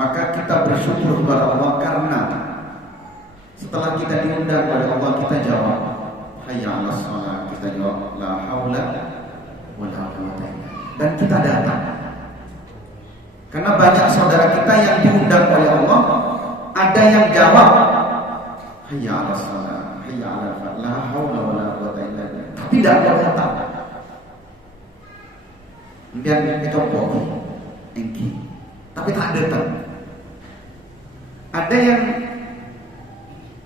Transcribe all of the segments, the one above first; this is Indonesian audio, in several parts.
Maka kita bersyukur kepada Allah karena setelah kita diundang oleh Allah, kita jawab hayya 'alas shalah, kita jawab la haula wala quwwata illa billah, dan kita datang. Karena banyak saudara kita yang diundang oleh Allah, ada yang jawab hayya 'alas shalah, hayya 'alal falah, la haula wala quwwata illa billah, tapi tidak ada datang. Kemudian kita bohong, engki, tapi tak datang. Ada yang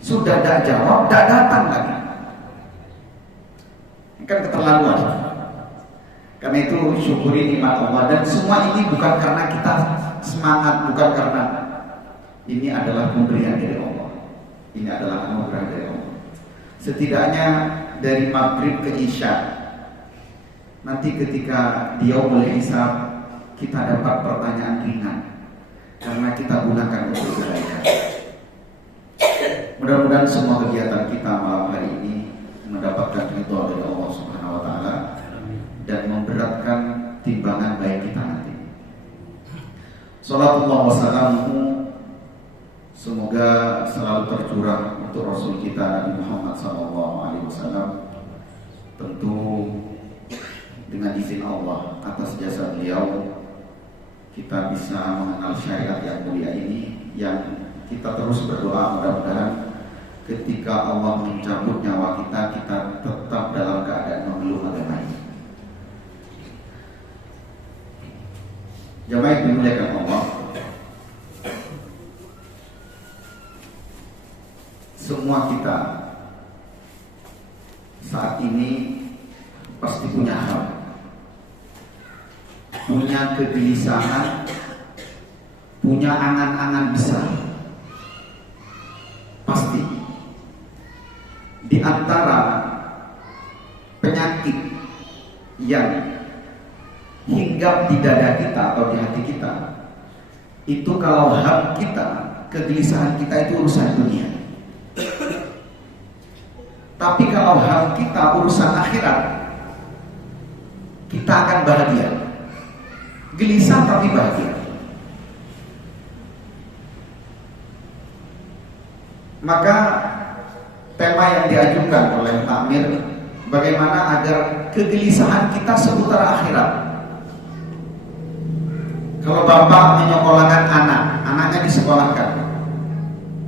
sudah tidak jawab, tidak datang lagi. Ini kan keterlaluan. Karena itu syukuri nikmat Allah, dan semua ini bukan karena kita semangat, bukan karena ini adalah pemberian dari Allah. Ini adalah anugerah dari Allah. Setidaknya dari maghrib ke isya, nanti ketika dia boleh hisab, kita dapat pertanyaan ringan karena kita gunakan untuk kebaikan. Mudah-mudahan semua kegiatan kita malam hari ini mendapatkan ridho dari Allah Subhanahu wa taala dan memberatkan timbangan baik kita nanti. Sallallahu wasallamu, semoga selalu tercurah untuk Rasul kita Nabi Muhammad SAW. Tentu dengan izin Allah atas jasa beliau, kita bisa mengenal syariat yang mulia ini, yang kita terus berdoa mudah-mudahan ketika Allah mencabut nyawa kita, kita tetap dalam keadaan memeluk agama ini. Jamaah yang dimuliakan Allah, semua kita saat ini pasti punya hal, punya kegelisahan, punya angan-angan besar. Pasti di antara penyakit yang hinggap di dada kita atau di hati kita, itu kalau ham kita, kegelisahan kita itu urusan dunia. Tapi kalau ham kita urusan akhirat, kita akan bahagia. Gelisah tapi bahagia. Maka tema yang diajukan oleh Takmir, bagaimana agar kegelisahan kita seputar akhirat. Kalau bapak menyekolahkan anak, anaknya disekolahkan,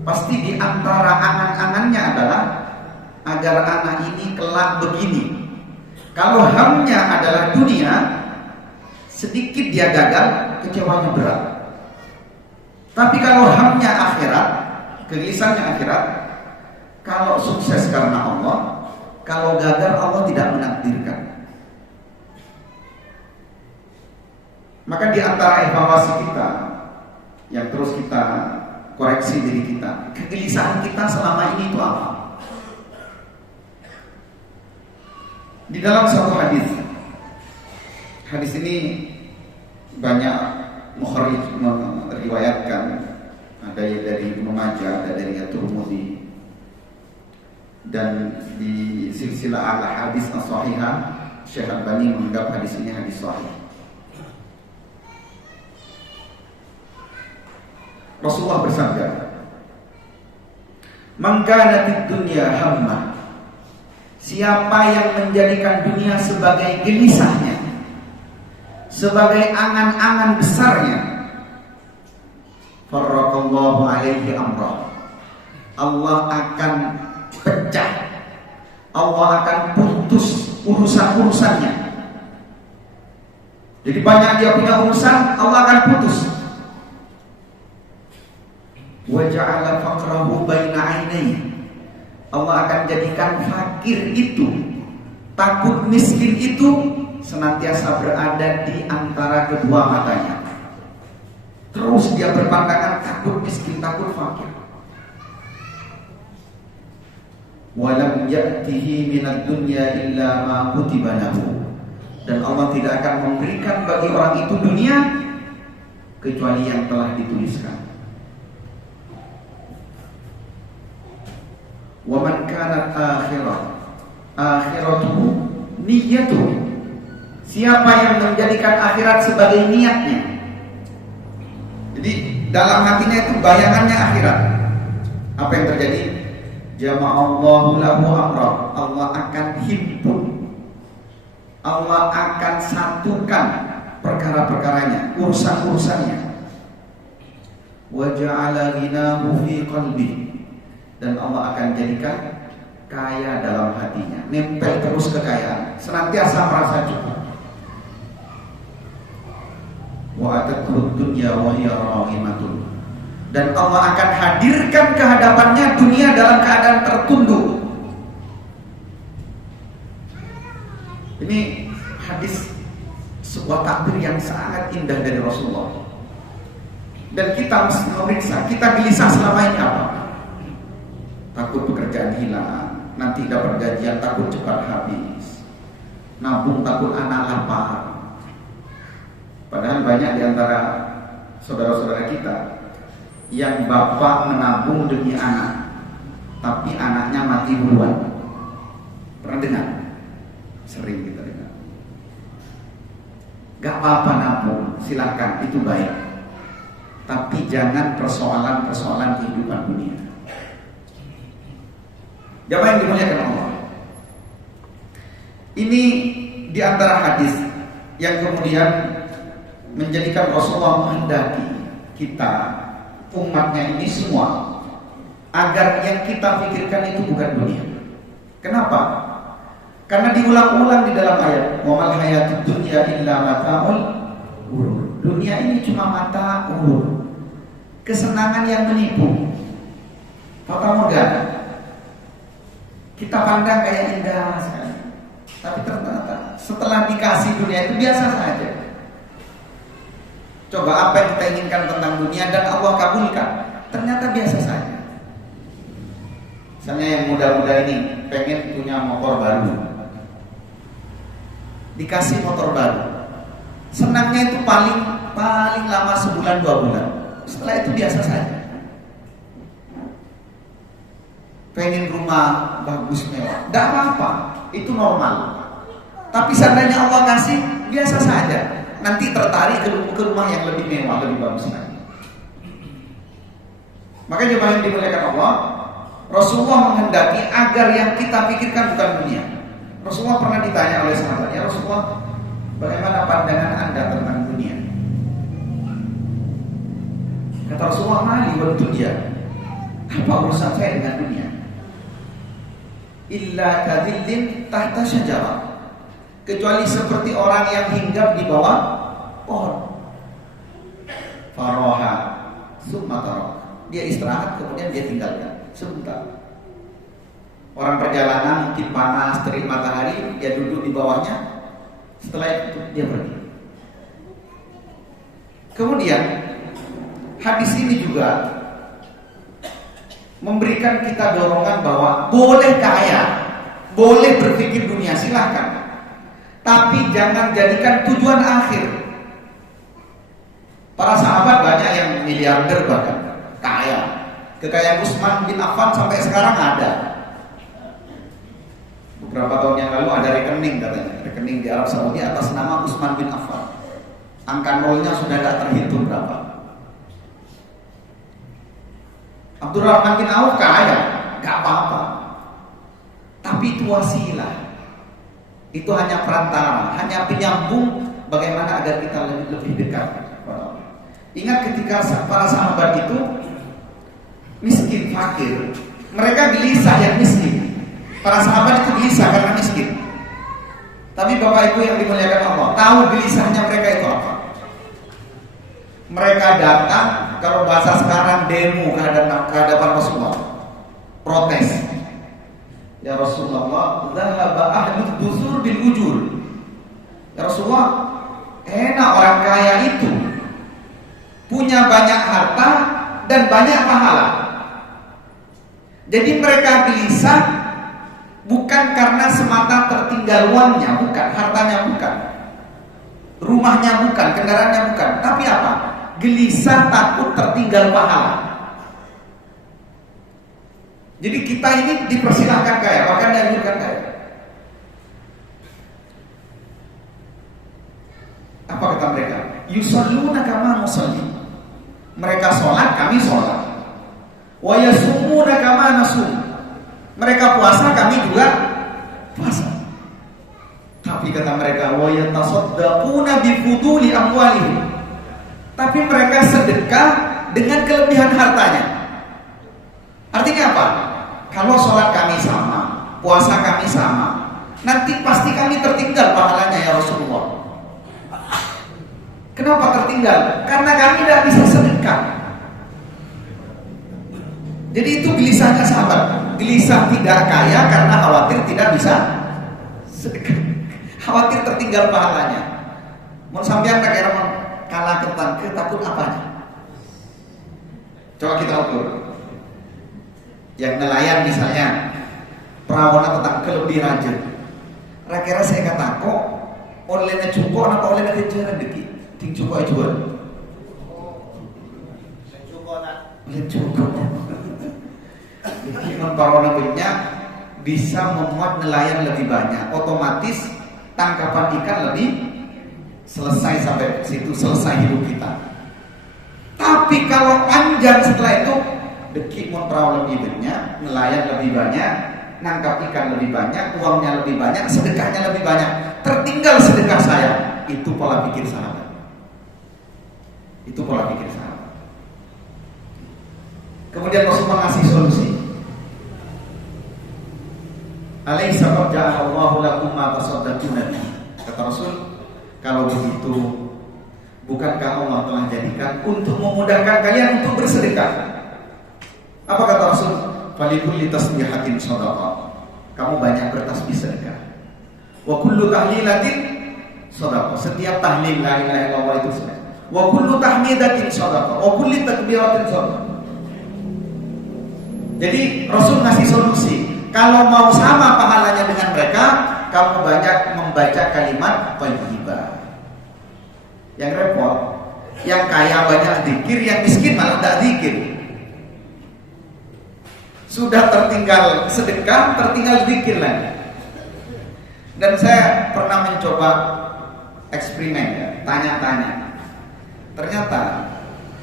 pasti di antara angan-angannya adalah agar anak ini kelak begini. Kalau hamnya adalah dunia, sedikit dia gagal, kecewanya berat. Tapi kalau hamnya akhirat, kegelisahannya akhirat, kalau sukses karena Allah, kalau gagal Allah tidak menakdirkan. Maka di antara evaluasi kita yang terus kita koreksi diri kita, kegelisahan kita selama ini itu apa? Di dalam satu hadis ini banyak mukharrij meriwayatkan, ada dari Ibnu Majah, ada dari At-Tirmidzi, dan di silsilah al-hadis as-sahihah Syekh Al-Albani menganggap hadis ini hadis sahih. Rasulullah bersabda, "Man kanatid dunya hammah," siapa yang menjadikan dunia sebagai gelisahnya, sebagai angan-angan besarnya, farraqallahu alaihi amrah, Allah akan pecah, Allah akan putus urusan-urusannya. Jadi banyak dia punya urusan, Allah akan putus. Wa ja'ala faqrahu baina 'ainayhi, Allah akan jadikan fakir itu, takut miskin itu senantiasa berada di antara kedua matanya. Terus dia berpandangan takut miskin, takut fakir. Walam ya'tihi minad dunya illa ma kutiba lahu, dan Allah tidak akan memberikan bagi orang itu dunia kecuali yang telah dituliskan. Wa man kanat akhiratuhu niyyatuhu, siapa yang menjadikan akhirat sebagai niatnya. Jadi dalam hatinya itu bayangannya akhirat. Apa yang terjadi? Jama'allahu lahu amra. Allah akan himpun, Allah akan satukan perkara-perkaranya, urusan-urusannya. Wa ja'ala ghinahu fi qalbi, dan Allah akan jadikan kaya dalam hatinya, nempel terus kekayaan, senantiasa merasa cukup. Wa atathu dunya wa hiya rahimatun, dan Allah akan hadirkan ke hadapannya dunia dalam keadaan tertunduk. Ini hadis sebuah takbir yang sangat indah dari Rasulullah. Dan kita mesti memeriksa, kita gelisah selama ini apa? Takut pekerjaan hilang, nanti dapat gajian takut cepat habis, nabung takut anak lapar. Padahal banyak di antara saudara-saudara kita yang bapak menabung demi anak, tapi anaknya mati duluan. Pernah dengar? Sering kita dengar. Gak apa-apa nabung, silakan, itu baik. Tapi jangan persoalan-persoalan kehidupan dunia. Jamaah yang dimuliakan Allah, ini di antara hadis yang kemudian menjadikan Rasulullah menghendaki kita, umatnya ini semua, agar yang kita pikirkan itu bukan dunia. Kenapa? Karena diulang-ulang di dalam ayat, wa mal hayatud dunya illa mata'ul ghurur. Dunia ini cuma mata ulur, kesenangan yang menipu, fata morgana. Kita pandang kayak indah sekali, tapi ternyata setelah dikasih dunia itu biasa saja. Coba apa yang kita inginkan tentang dunia dan Allah kabulkan, ternyata biasa saja. Misalnya yang muda-muda ini pengen punya motor baru, dikasih motor baru, senangnya itu paling lama sebulan 2 bulan. Setelah itu biasa saja. Pengen rumah bagus mewah, tidak apa-apa, itu normal. Tapi seandainya Allah kasih, biasa saja. Nanti tertarik ke rumah yang lebih mewah, lebih bagus lagi. Makanya jemaah yang dimuliakan Allah, Rasulullah menghendaki agar yang kita pikirkan bukan dunia. Rasulullah pernah ditanya oleh sahabatnya, Rasulullah, bagaimana pandangan Anda tentang dunia? Kata Rasulullah, mali wal dunya, apa urusan saya dengan dunia? Illa kadhillin tahta syajarah, kecuali seperti orang yang hinggap di bawah pohon. Faroha summa tarak, dia istirahat kemudian dia tinggalkan sebentar. Orang perjalanan mungkin panas, terik matahari, dia duduk di bawahnya, setelah itu dia pergi. Kemudian hadis ini juga memberikan kita dorongan bahwa boleh kaya, boleh berpikir dunia, silahkan, tapi jangan jadikan tujuan akhir. Para sahabat banyak yang miliarder bahkan kaya, kekayaan Utsman bin Affan sampai sekarang ada. Beberapa tahun yang lalu ada rekening katanya, rekening di Arab Saudi atas nama Utsman bin Affan. Angka nolnya sudah tidak terhitung berapa. Abdurrahman bin Auf kaya, gak apa-apa. Tapi itu wasilah. Itu hanya perantara, hanya penyambung bagaimana agar kita lebih dekat. Ingat ketika para sahabat itu miskin, fakir, mereka gelisah yang miskin. Para sahabat itu gelisah karena miskin. Tapi Bapak Ibu yang dimuliakan Allah, tahu gelisahnya mereka itu apa? Mereka datang, kalau bahasa sekarang demo ke hadapan Rasulullah, protes. Ya Rasulullah, dhahaba ahlud dusur bil ujur. Ya Rasulullah, enak orang kaya itu punya banyak harta dan banyak pahala. Jadi mereka gelisah bukan karena semata tertinggal uangnya, bukan, hartanya bukan, rumahnya bukan, kendaraannya bukan, tapi apa? Gelisah takut tertinggal pahala. Jadi kita ini dipersilahkan kaya, bahkan dianjurkan kaya. Apa kata mereka? Yusalluna kama nusalli. Mereka sholat, kami sholat. Wa yasumuna kama nasum. Mereka puasa, kami juga puasa. Tapi kata mereka, wa yatasaddaquna bi fuduli amwalihim. Tapi mereka sedekah dengan kelebihan hartanya. Artinya apa? Kalau sholat kami sama, puasa kami sama, nanti pasti kami tertinggal pahalanya ya Rasulullah. Kenapa tertinggal? Karena kami tidak bisa sedekah. Jadi itu gelisahnya sahabat. Gelisah tidak kaya karena khawatir tidak bisa sedekah. Khawatir tertinggal pahalanya. Mau sampean tak kira kalah ketakut apanya? Coba kita ukur. Yang nelayan misalnya, perawana tentang kelebih rajin. Kira-kira saya kata kok olehnya cukup apa olehnya kejaran deki? Ting cukup aja jual. Cukup. Jadi perawana banyak bisa memuat nelayan lebih banyak. Otomatis tangkapan ikan lebih selesai sampai situ, selesai hidup kita. Tapi kalau panjang setelah itu, dekik mon perahu lebih banyak, nelayan lebih banyak, nangkap ikan lebih banyak, uangnya lebih banyak, sedekahnya lebih banyak. Tertinggal sedekah saya. Itu pola pikir sahabat. Itu pola pikir sahabat. Kemudian Rasulullah ngasih solusi. Alaysa qad ja'ala Allahu lakum ma tasaddaquna. Kata Rasul, kalau begitu, bukankah Allah telah jadikan untuk memudahkan kalian untuk bersedekah? Apa kata Rasul? Falikulli tasbihatin shadaqah. Kamu banyak bertasbih sedekah. Wa kullu tahlilatin shadaqah. Setiap tahlil la ilaha illallah itu sedekah. Wa kullu tahmidatin shadaqah. Wa kullu takbiratin shadaqah. Jadi Rasul ngasih solusi. Kalau mau sama pahalanya dengan mereka, kamu banyak membaca kalimat thayyibah. Yang repot, yang kaya banyak zikir, yang miskin malah tidak zikir. Sudah tertinggal sedekah, tertinggal zikir lagi. Dan saya pernah mencoba eksperimen ya, tanya-tanya. Ternyata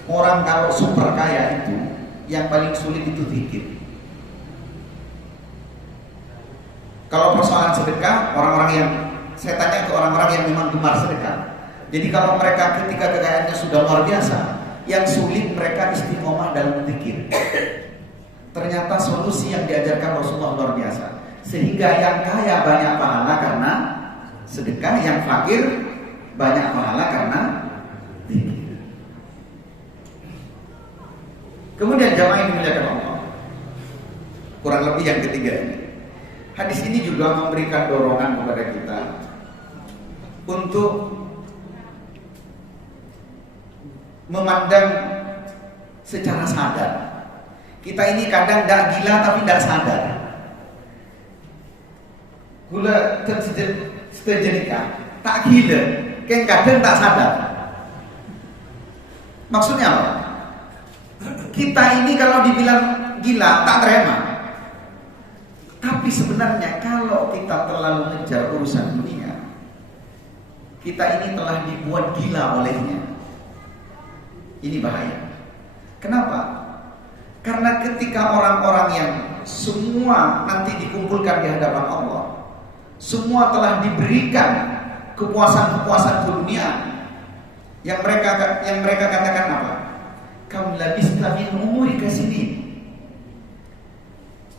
orang kalau super kaya itu yang paling sulit itu zikir. Kalau persoalan sedekah, orang-orang yang saya tanya ke orang-orang yang memang gemar sedekah. Jadi kalau mereka ketika kekayaannya sudah luar biasa, yang sulit mereka istiqomah dalam zikir. Ternyata solusi yang diajarkan Rasulullah luar biasa. Sehingga yang kaya banyak pahala karena sedekah, yang fakir banyak pahala karena zikir. Kemudian jamaah yang dimuliakan Allah, kurang lebih yang ketiga ini. Hadis ini juga memberikan dorongan kepada kita untuk memandang secara sadar. Kita ini kadang tidak gila tapi tidak sadar. Gula sejenika tak gila, kan kadang tak sadar. Maksudnya apa? Kita ini kalau dibilang gila tak terima. Tapi sebenarnya kalau kita terlalu ngejar urusan dunia, kita ini telah dibuat gila olehnya. Ini bahaya. Kenapa? Karena ketika orang-orang yang semua nanti dikumpulkan di hadapan Allah, semua telah diberikan kepuasan-kepuasan dunia, yang mereka katakan apa? Kamu labista min umurika sini.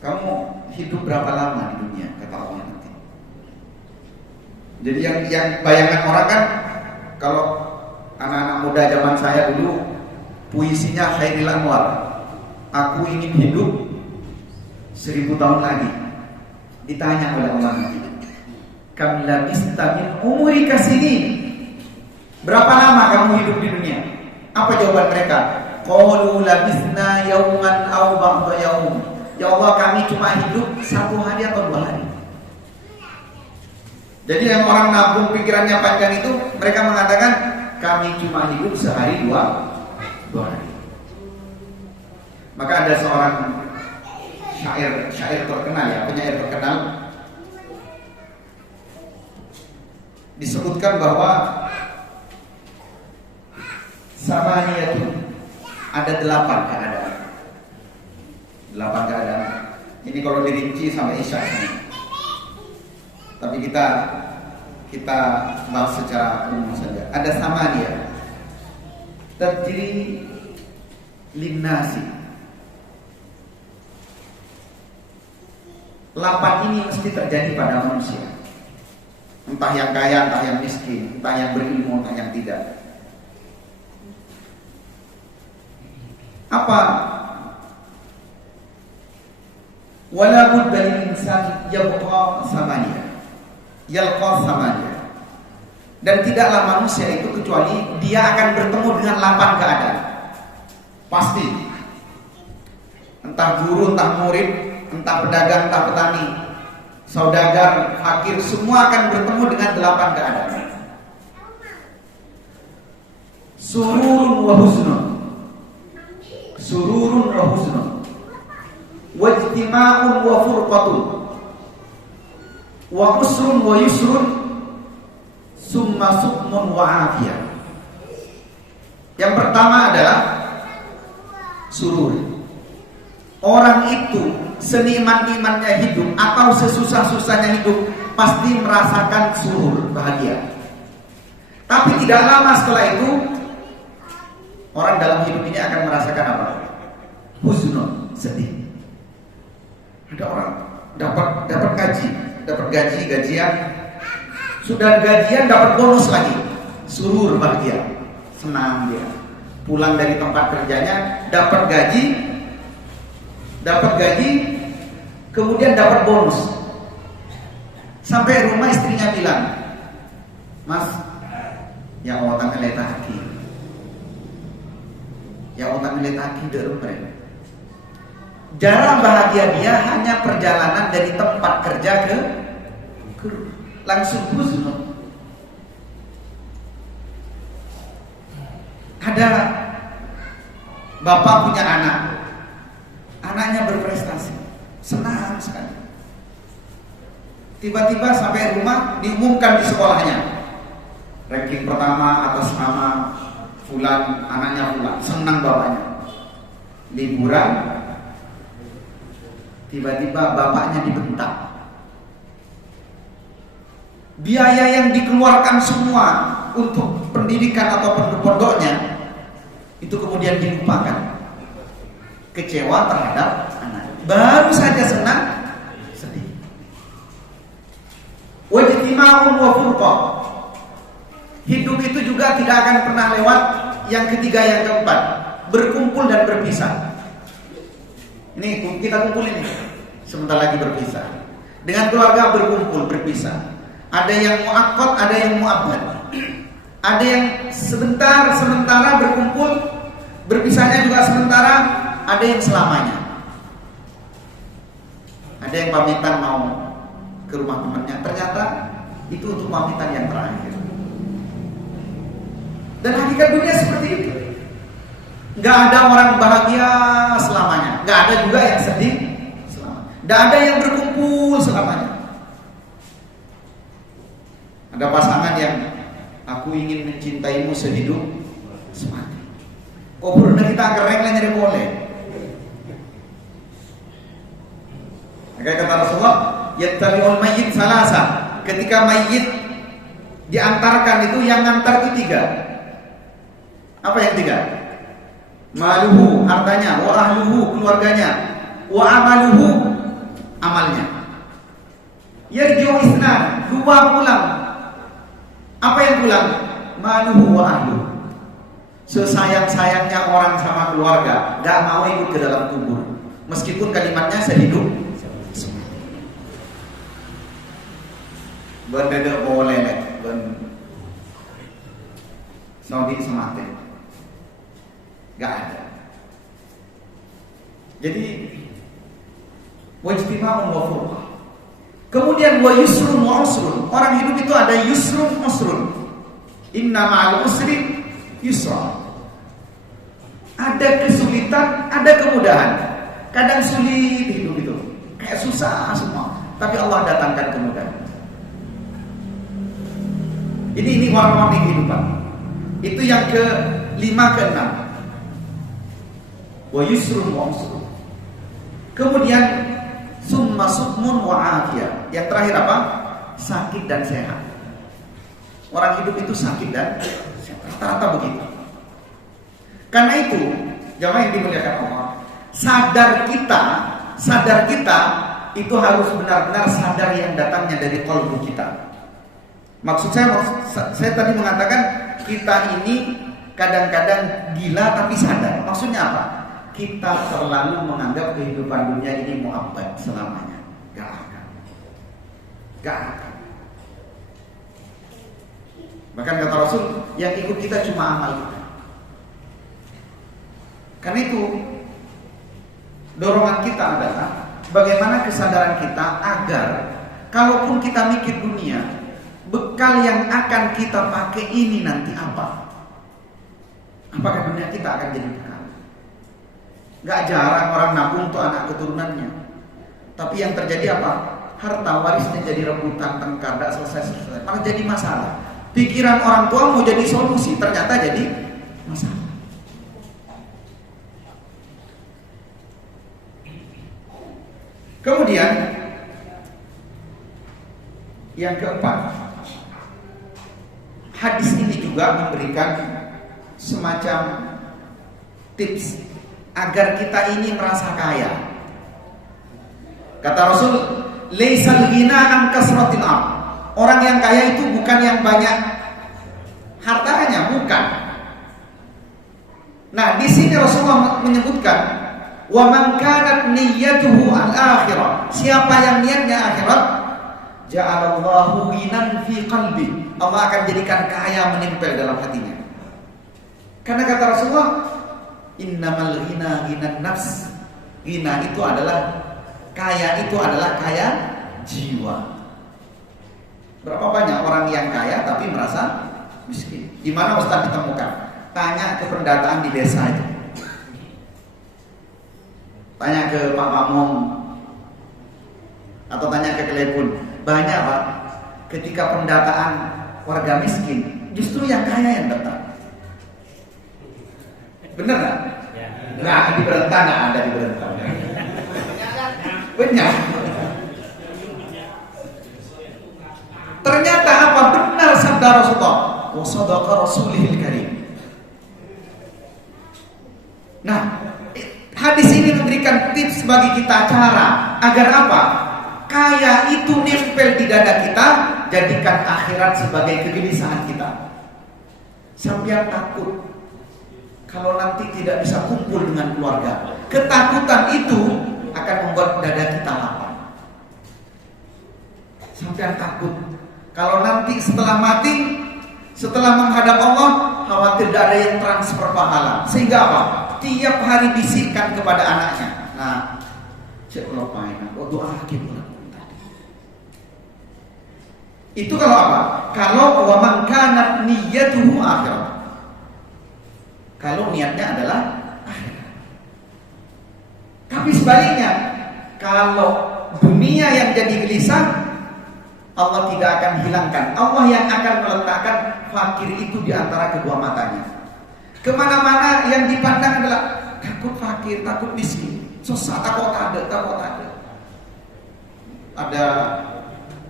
Kamu hidup berapa lama di dunia, kata Allah nanti. Jadi yang bayangan orang kan, kalau anak-anak muda zaman saya dulu puisinya Khairil Anwar, aku ingin hidup 1000 tahun lagi. Ditanya oleh Allah nanti, kam labista min umurika sini, berapa lama kamu hidup di dunia? Apa jawaban mereka? Qalu labisna yauman aw ba'da yaum. Ya Allah, kami cuma hidup 1 hari atau 2 hari. Jadi yang orang nabung pikirannya panjang itu, mereka mengatakan kami cuma hidup sehari 2 hari. Maka ada seorang syair terkenal ya, penyair terkenal, disebutkan bahwa samaniyatun ada 8 keadaan. 8 keadaan. Ini kalau dirinci sampai Isya ini. Tapi kita bahas secara umum saja. Ada samania. Terjadi linnasi. 8 ini mesti terjadi pada manusia. Entah yang kaya, entah yang miskin, entah yang berilmu, entah yang tidak. Apa? Wala budda lil insan yalqa samania. Dan tidaklah manusia itu kecuali dia akan bertemu dengan 8 keadaan. Pasti. Entah guru, entah murid, entah pedagang, entah petani, saudagar, fakir, semua akan bertemu dengan 8 keadaan. Sururun wa huznun. Sururun wa huznun. Wajtima'un wa furqatun. Wa usrun wa yusrun. Summa sukmun wa afiyah. Yang pertama adalah surur. Orang itu senikmat-nikmatnya hidup atau sesusah-susahnya hidup pasti merasakan surur, bahagia. Tapi tidak lama setelah itu orang dalam hidup ini akan merasakan apa? Huznun, sedih. Ada orang dapat gajian, sudah gajian dapat bonus lagi, surur, bahagia, senang dia. Pulang dari tempat kerjanya dapat gaji, kemudian dapat bonus. Sampai rumah istrinya bilang, Mas, ya otak ngeletaki, mereka. Jarang bahagia dia hanya perjalanan dari tempat kerja ke langsung huzn. Ada bapak punya anak, anaknya berprestasi, senang sekali. Tiba-tiba sampai rumah diumumkan di sekolahnya, ranking pertama atas nama fulan, anaknya fulan, senang bapaknya. Liburan, tiba-tiba bapaknya dibentak. Biaya yang dikeluarkan semua untuk pendidikan atau pondoknya itu kemudian dilupakan. Kecewa terhadap anak. Baru saja senang, sedih. Wajtima'un wa furqah. Hidup itu juga tidak akan pernah lewat yang ketiga, yang keempat, berkumpul dan berpisah. Ini kita kumpul ini, sebentar lagi berpisah. Dengan keluarga berkumpul, berpisah. Ada yang muakkad, ada yang muabbad. Ada yang sementara berkumpul, berpisahnya juga sementara, ada yang selamanya. Ada yang pamitan mau ke rumah temannya, ternyata itu untuk pamitan yang terakhir. Dan hakikat dunia seperti itu. Gak ada orang bahagia selamanya, gak ada juga yang sedih selamanya. Gak ada yang berkumpul selamanya. Ada pasangan yang aku ingin mencintaimu sehidup semati. Kuburnya kita keren lah nyari boleh. Kayak kata Rasulullah, yattabi'ul mayyit salasa. Ketika mayit diantarkan itu, yang ngantar itu 3. Apa yang 3? Maluhu, hartanya, wa ahluhu, keluarganya, wa amaluhu, amalnya. Yarji'u isnan, 2 pulang. Apa yang pulang? Maluhu wa ahluhu. Sesayang-sayangnya orang sama keluarga, gak mau ikut ke dalam kubur, meskipun kalimatnya sehidup. Berdedek boleh lek, Saudi semati, gak ada. Jadi wajtima'un wa furqah. Kemudian wa yusrun wa usrun. Orang hidup itu ada yusrun, usrun. Inna ma'al usri yusra. Ada kesulitan, ada kemudahan. Kadang sulit hidup itu, kayak susah semua, tapi Allah datangkan kemudahan. Ini warna-warni kehidupan. Itu yang ke-5, ke-6. wa yusrun wa usrun. Kemudian summa sukmun wa afiyah. Yang terakhir apa? Sakit dan sehat. Orang hidup itu sakit dan sehat. Rata-rata begitu. Karena itu, jamaah yang dimuliakan Allah, sadar kita itu harus benar-benar sadar yang datangnya dari qalbu kita. Maksud saya tadi mengatakan kita ini kadang-kadang gila tapi sadar. Maksudnya apa? Kita terlalu menganggap kehidupan dunia ini muabbad selamanya. Gak akan. Bahkan kata Rasul, yang ikut kita cuma amal kita. Karena itu dorongan kita adalah bagaimana kesadaran kita agar kalaupun kita mikir dunia, bekal yang akan kita pakai ini nanti apa? Apakah dunia kita akan jadi bekal? Gak jarang orang nabung untuk anak keturunannya. Tapi yang terjadi apa? Harta warisnya jadi rebutan, tengkar, gak selesai-selesai. Malah jadi masalah. Pikiran orang tua mau jadi solusi, ternyata jadi masalah. Kemudian yang keempat, hadis ini juga memberikan semacam tips agar kita ini merasa kaya. Kata Rasul, laisal ghina an kasratil am. Orang yang kaya itu bukan yang banyak hartanya, bukan. Nah, di sini Rasulullah menyebutkan, wa man kanat niyyatuhu al-akhirah. Siapa yang niatnya akhirat, ja'alallahu ghinan fi qalbi. Allah akan jadikan kaya menempel dalam hatinya. Karena kata Rasulullah, innamal ghina ghinan nafs. Ghina itu adalah kaya jiwa. Berapa banyak orang yang kaya tapi merasa miskin? Di mana Ustaz ditemukan? Tanya ke pendataan di desa itu. Tanya ke Pak Pamong atau tanya ke Klepun. Banyak Pak, ketika pendataan warga miskin, justru yang kaya yang datang. Bener nggak? Nggak di Berentang, nggak ada di Berentang. Banyak. Ternyata apa? Benar sabda Rasulullah. Wa sadaqa rasulihil karim. Nah, hadis ini memberikan tips bagi kita cara agar apa? Kaya itu nempel di dada kita, jadikan akhirat sebagai kegelisahan kita. Sampai takut kalau nanti tidak bisa kumpul dengan keluarga. Ketakutan itu akan membuat dada kita lapar. Sampai takut kalau nanti setelah mati, setelah menghadap Allah, khawatir tidak ada yang transfer pahala. Sehingga apa? Tiap hari bisikkan kepada anaknya. Nah, cek lupain, doa lagi tadi. Itu kalau apa? Kalau wa man kanat niyyatuhu akhirat. Kalau niatnya adalah akhirat. Tapi sebaliknya, kalau dunia yang jadi gelisah, Allah tidak akan hilangkan. Allah yang akan meletakkan fakir itu di antara kedua matanya. Kemana-mana yang dipandang adalah takut fakir, takut miskin. Susah, takut ada. Ada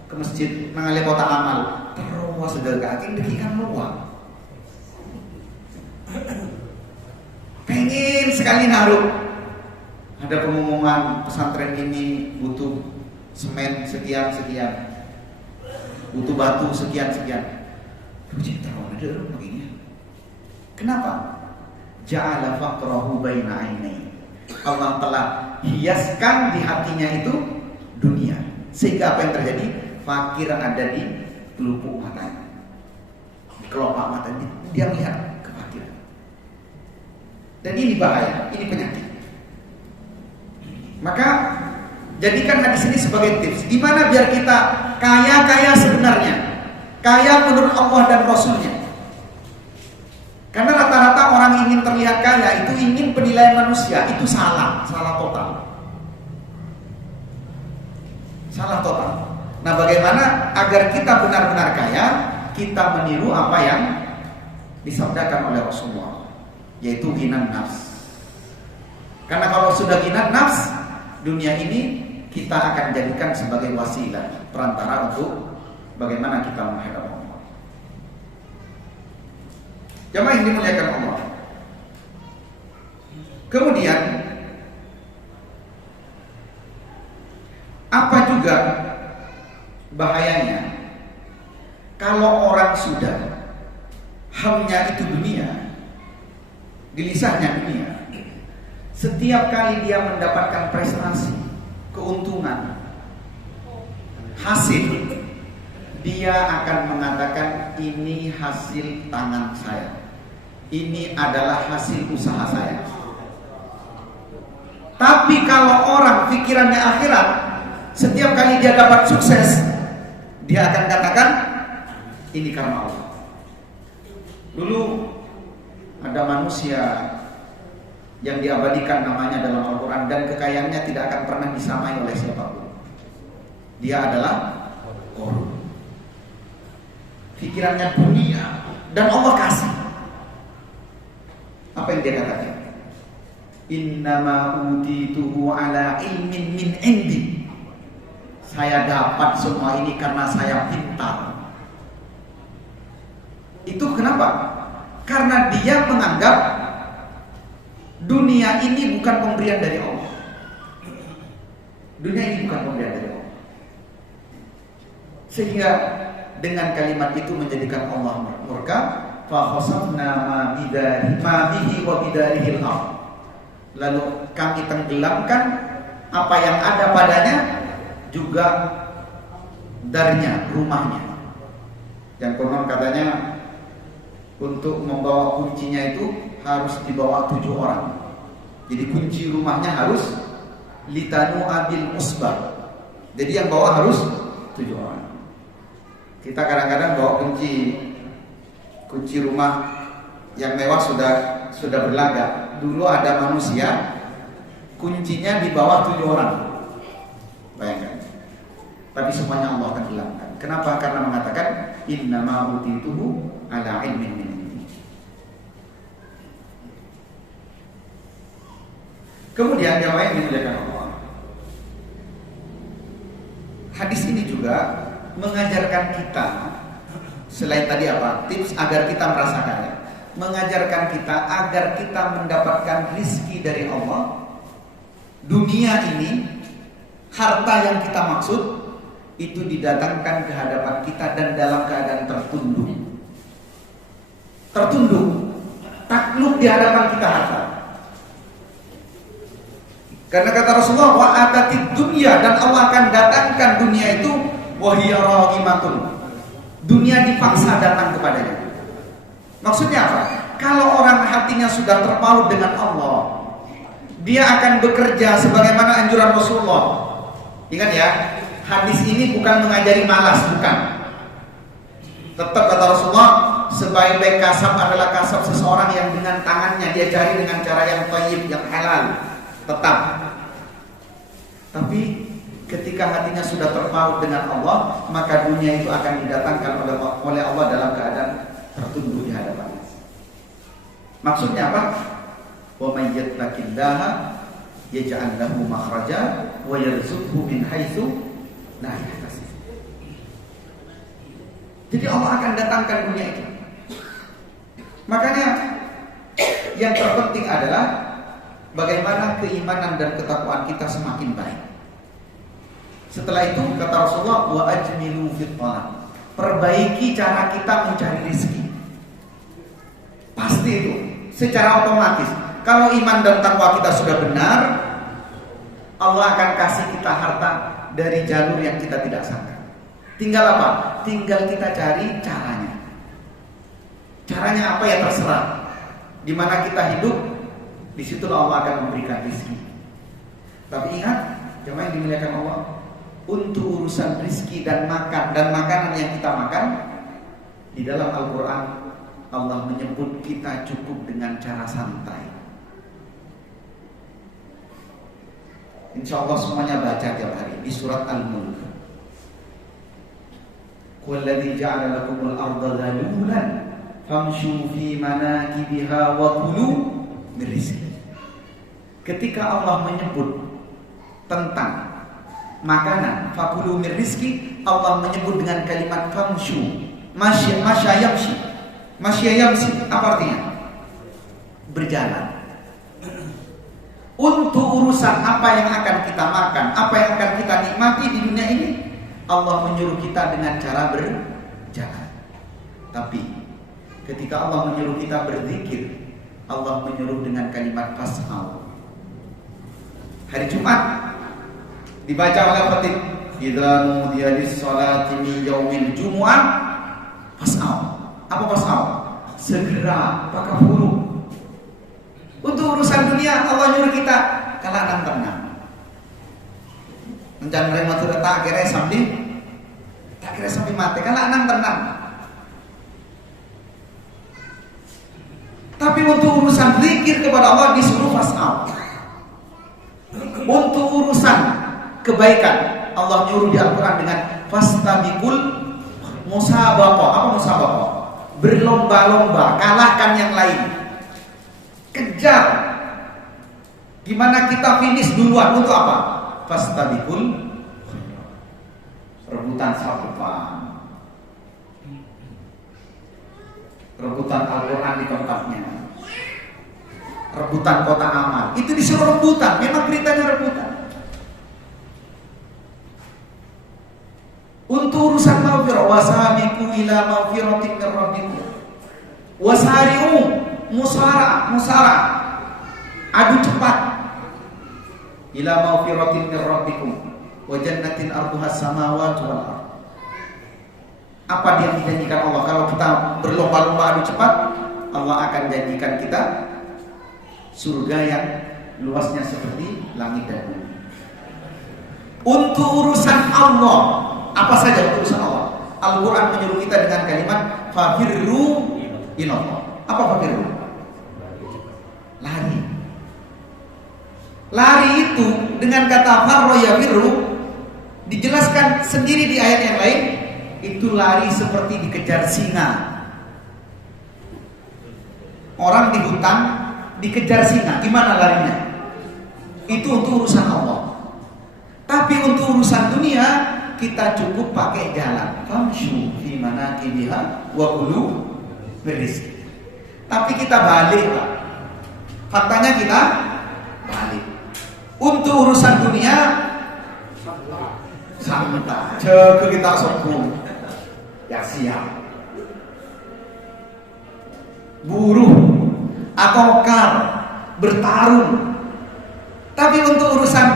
ke masjid mengalir kota amal. Terus sedekah, dekikan luang. Pengen sekali naruh. Ada pengumuman pesantren ini butuh semen sekian. Butuh batu sekian. Puji tahu ada begini. Kenapa? Ja'ala faqrahu baina ainai. Allah telah hiaskan di hatinya itu dunia. Sehingga apa yang terjadi? Fakir ada di pelupuk matanya, di kelopak matanya. Dia melihat kefakiran. Dan ini bahaya, ini penyakit. Maka jadikan hadis ini sebagai tips. Gimana biar kita kaya sebenarnya, kaya menurut Allah dan Rasulnya. Karena rata-rata orang ingin terlihat kaya itu ingin penilaian manusia, itu salah total. Salah total. Nah, bagaimana agar kita benar-benar kaya? Kita meniru apa yang disabdakan oleh Rasulullah, yaitu ghinan nafs. sudah ghina nafs, dunia ini kita akan jadikan sebagai wasilah, perantara untuk bagaimana kita menghadap Allah. Jamaah yang dimuliakan Allah. Kemudian apa juga bahayanya kalau orang sudah hamnya itu dunia, gelisahnya dunia, setiap kali dia mendapatkan prestasi, keuntungan, hasil, dia akan mengatakan ini hasil tangan saya, ini adalah hasil usaha saya. Tapi kalau orang pikirannya akhirat, setiap kali dia dapat sukses, dia akan katakan ini karena Allah. Dulu ada manusia yang diabadikan namanya dalam Al-Quran dan kekayaannya tidak akan pernah disamai oleh siapapun. Dia adalah Qarun. Pikirannya dunia dan Allah kasih. Apa yang dia katakan? Innama utituhu ala ilmin min indi. Saya dapat semua ini karena saya pintar. Itu kenapa? Karena dia menganggap dunia ini bukan pemberian dari Allah. Dunia ini bukan pemberian dari Allah. Sehingga dengan kalimat itu menjadikan Allah murka. Fa khasafna ma bihi wa bidarihi al-ardh. Lalu kami tenggelamkan apa yang ada padanya, juga darinya, rumahnya. Yang konon katanya untuk membawa kuncinya itu harus dibawa 7 orang. Jadi kunci rumahnya harus litanu abil musbah. Jadi yang bawa harus 7 orang. Kita kadang-kadang bawa kunci rumah yang mewah sudah berlaga. Dulu ada manusia kuncinya di bawah 7 orang. Bayangkan. Tapi semuanya Allah tenggelamkan. Kenapa? Karena mengatakan innama utituhu ala ilmin min indi. Kemudian yang lain dimuliakan Allah. Hadis ini juga mengajarkan kita, selain tadi apa? Tips agar kita merasa kaya. Mengajarkan kita agar kita mendapatkan rizki dari Allah. Dunia ini, harta yang kita maksud, itu didatangkan ke hadapan kita dan dalam keadaan tertunduk. Tertunduk, takluk di hadapan kita harta. Karena kata Rasulullah, wa atatid dunya, dan Allah akan datangkan dunia itu wahiya ragimatun. Dunia dipaksa datang kepadanya. Maksudnya apa? Kalau orang hatinya sudah terpaut dengan Allah, dia akan bekerja sebagaimana anjuran Rasulullah. Ingat ya, hadis ini bukan mengajari malas, bukan. Tetap kata Rasulullah, sebaik-baik kasab adalah kasab seseorang yang dengan tangannya dia cari dengan cara yang thayyib, yang halal. Tetap. Tapi ketika hatinya sudah terpaut dengan Allah, maka dunia itu akan didatangkan oleh Allah dalam keadaan tertunduk di hadapannya. Maksudnya apa? Wa may yattaqillaha yaj'al lahu makhraja wa yarzuqhu min haitsu la yahtasib. Jadi Allah akan datangkan dunia itu. Makanya yang terpenting adalah bagaimana keimanan dan ketakwaan kita semakin baik. Setelah itu kata Rasulullah, wa ajmilu fit talab. Perbaiki cara kita mencari rezeki. Pasti itu secara otomatis. Kalau iman dan takwa kita sudah benar, Allah akan kasih kita harta dari jalur yang kita tidak sangka. Tinggal apa? Tinggal kita cari caranya. Caranya apa ya terserah. Di mana kita hidup, di situ Allah akan memberikan rezeki. Tapi ingat, jemaah yang dimuliakan Allah, untuk urusan rezeki dan makan dan makanan yang kita makan, di dalam Al-Quran Allah menyebut kita cukup dengan cara santai. Insya Allah semuanya baca tiap hari di surat Al-Mulk. Walladzi ja'ala lakumul arda dhalulan famshu fi manakibiha wa kulu min rizqihi. ketika Allah menyebut tentang makanan, fakulu min rizki, Allah menyebut dengan kalimat famshu, masya yamshi. Apa artinya? Berjalan. Untuk urusan apa yang akan kita makan, apa yang akan kita nikmati di dunia ini, Allah menyuruh kita dengan cara berjalan. Tapi ketika Allah menyuruh kita berzikir, Allah menyuruh dengan kalimat fas'au. Hari Jumat dibaca oleh khatib, idza nudiya lis-salati min yaumil jumu'ah fas'au. Apa fas'au? Segera, pakafuru. Untuk urusan dunia Allah nyuruh kita kalah tenang. Menjan mereka sudah tak kira sampai mati kalah tenang. Tapi untuk urusan zikir kepada Allah disuruh fas'au. Untuk urusan kebaikan Allah nyuruh di Al-Quran dengan fastabiqul musabaqah. Apa musabaqah? Berlomba-lomba, kalahkan yang lain. Kejar. Gimana kita finish duluan? Untuk apa? Fastabiqul, rebutan sahabat, rebutan Al-Quran di tempatnya, rebutan kota amal. Itu disuruh rebutan. Memang beritanya rebutan. Untuk urusan maghfirah, wasabiqu ila maghfiratin min rabbikum wasari'u, musara, adu cepat ila maghfiratin min rabbikum wa jannatin arduha samawati wal ardh. Apa yang dijanjikan Allah? Kalau kita berlomba-lomba adu cepat, Allah akan janjikan kita surga yang luasnya seperti langit dan bumi. Untuk urusan Allah, apa saja urusan Allah? Al-Quran menyuruh kita dengan kalimat fafirru ilallah. Apa fafirru? Lari. Lari itu dengan kata farra yafirru dijelaskan sendiri di ayat yang lain. Itu lari seperti dikejar singa. Orang di hutan dikejar singa, gimana larinya? Itu untuk urusan Allah. Tapi untuk urusan dunia kita cukup pakai jalan. Famshu fi manakibiha wa kulu berizki. Tapi kita balik, Pak. Faktanya kita balik. Untuk urusan dunia santai. Jaga kita sombong. Ya siap. Buruh atau kar bertarung. Tapi untuk urusan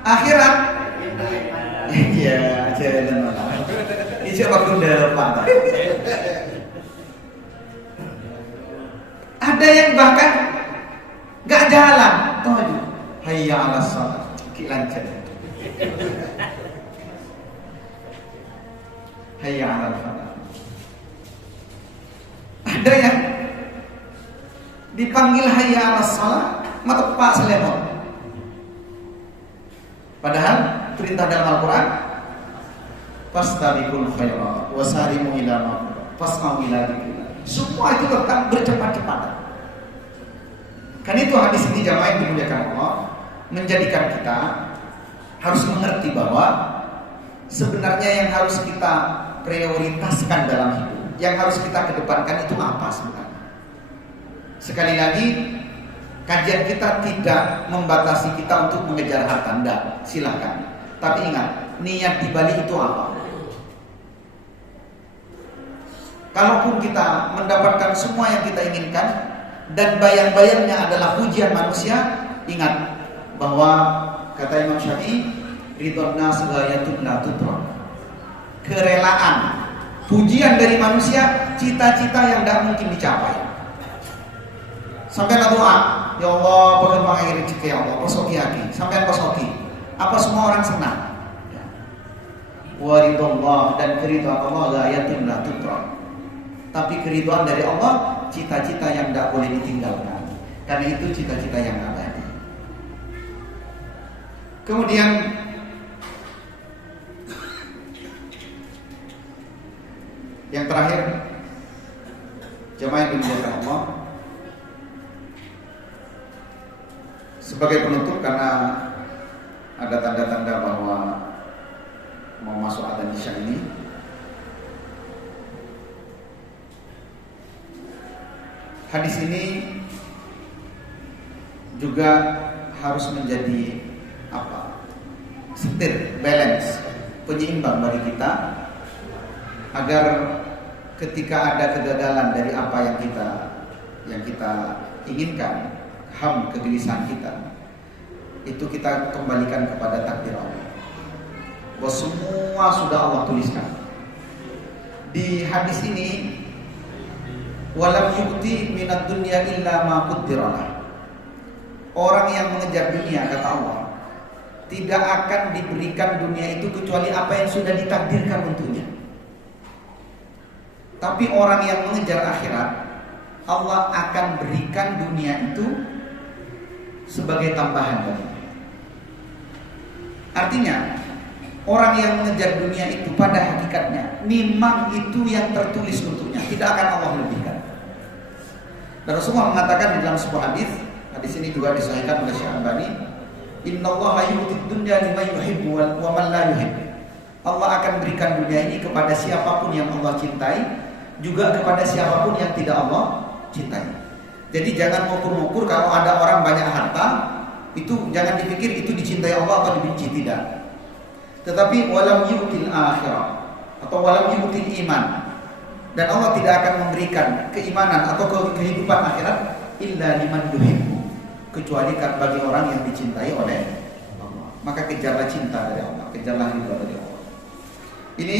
akhirat, iya, jalan malam. Insya Allah depan. Ada yang bahkan gak jalan. Tahu? Hayya 'alas shalah. Kilancan. Hayya 'alal falah. Ada yang dipanggil hayya 'alas shalah, matepak selemot. Padahal perintah dalam Al-Quran fastabiqul khairat wasari'u ila maghfirah fas'au ila dzikrillah. Semua itu tetap bercepat-cepatan. Kan itu hadis ini jamaah yang dimuliakan Allah menjadikan kita harus mengerti bahwa sebenarnya yang harus kita prioritaskan dalam hidup, yang harus kita kedepankan itu apa sebenarnya. Sekali lagi, kajian kita tidak membatasi kita untuk mengejar harta, enggak, silakan. Tapi ingat, niat dibalik itu apa? Kalaupun kita mendapatkan semua yang kita inginkan dan bayang-bayangnya adalah pujian manusia, ingat bahwa kata Imam Syafi'i, ridwan nas ghayatun la tudrak. Kerelaan, pujian dari manusia, cita-cita yang tidak mungkin dicapai. Sampai doa, ya Allah, bagaimana rezeki ya Allah, pasoki lagi, sampai pasoki. Apa semua orang senang? Waridullah, dan keridhaan Allah ghayatun la tudrak. Tapi keridhaan dari Allah, cita-cita yang tidak boleh ditinggalkan. Karena itu cita-cita yang abadi. Kemudian yang terakhir, jemaah yang dimuliakan Allah, Sebagai penutup, karena ada tanda-tanda bahwa mau masuk adzan isya ini, hadis ini juga harus menjadi setir, balance, penyeimbang bagi kita, agar ketika ada kegagalan dari apa yang kita inginkan, kegelisahan kita, itu kita kembalikan kepada takdir Allah, bahwa semua sudah Allah tuliskan. Di hadis ini, walam yu'ti minad dunya illa ma qaddaralah. Orang yang mengejar dunia, kata Allah, tidak akan diberikan dunia itu kecuali apa yang sudah ditakdirkan untuknya. Tapi orang yang mengejar akhirat, Allah akan berikan dunia itu sebagai tambahan bagi. Artinya, orang yang mengejar dunia itu pada hakikatnya memang itu yang tertulis untuknya, tidak akan Allah lebihkan. Dan Rasulullah mengatakan di dalam sebuah hadis ini juga disahihkan oleh Syekh Albani, innallaha yu'tid dunya liman yuhibbu wa man la yuhibbu. Allah akan berikan dunia ini kepada siapapun yang Allah cintai, juga kepada siapapun yang tidak Allah cintai. Jadi jangan mengukur-ukur kalau ada orang banyak harta, itu jangan dipikir itu dicintai Allah atau dibenci, tidak. Tetapi walam yu'til akhirah atau walam yu'til iman, dan Allah tidak akan memberikan keimanan atau kehidupan akhirat illa liman yuhibbu, kecuali bagi orang yang dicintai oleh Allah. Maka kejarlah cinta dari Allah, kejarlah ridha dari Allah. Ini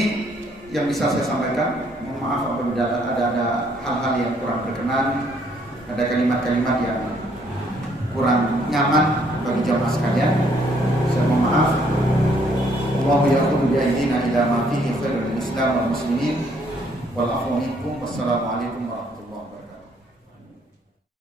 yang bisa saya sampaikan. Mohon maaf apabila ada hal-hal yang kurang berkenan, ada kalimat-kalimat yang kurang nyaman bagi jamaah sekalian. Saya mohon maaf. Allahu ya'khudhu bi aydina ila ma fihi khairul Islam wal muslimin. Wal afwu minkum. Wassalamualaikum warahmatullahi wabarakatuh.